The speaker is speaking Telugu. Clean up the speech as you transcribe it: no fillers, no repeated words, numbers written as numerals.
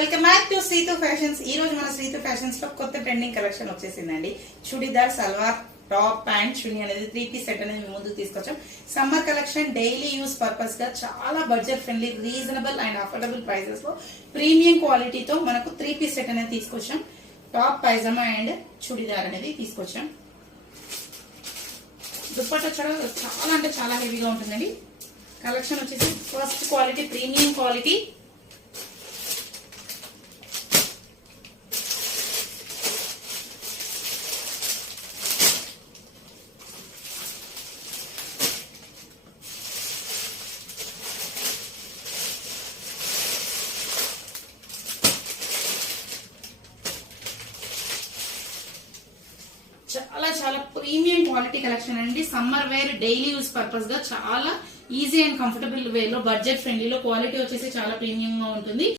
Welcome back to Shritu fashions. ఈ రోజు మన శ్రీతు ఫ్యాషన్స్ లో కొత్త ట్రెండింగ్ కలెక్షన్ వచ్చేసిందండి. చుడిదార్, సల్వార్, టాప్, ప్యాంట్, చున్నీ అనేది 3 పీస్ సెట్ అనేది మీ ముందుకు తీసుకొచ్చాం. Summer collection daily use purpose గా చాలా budget friendly, reasonable and affordable prices లో ప్రీమియం క్వాలిటీతో మనకు 3 పీస్ సెట్ అనేది తీసుకొచ్చాం. టాప్, పైజామా అండ్ చుడిదార్ అనేది తీసుకొచ్చాం. దుప్పట్టా చాలా అంటే చాలా హెవీగా ఉంటుందండి. కలెక్షన్ వచ్చేసి ఫస్ట్ క్వాలిటీ, ప్రీమియం క్వాలిటీ. చాలా చాలా ప్రీమియం క్వాలిటీ కలెక్షన్ అండి. Summer wear daily use purpose గా చాలా ఈజీ అండ్ కంఫర్టబుల్ వే లో బడ్జెట్ ఫ్రెండ్లీలో క్వాలిటీ వచ్చేసి చాలా ప్రీమియం గా ఉంటుంది.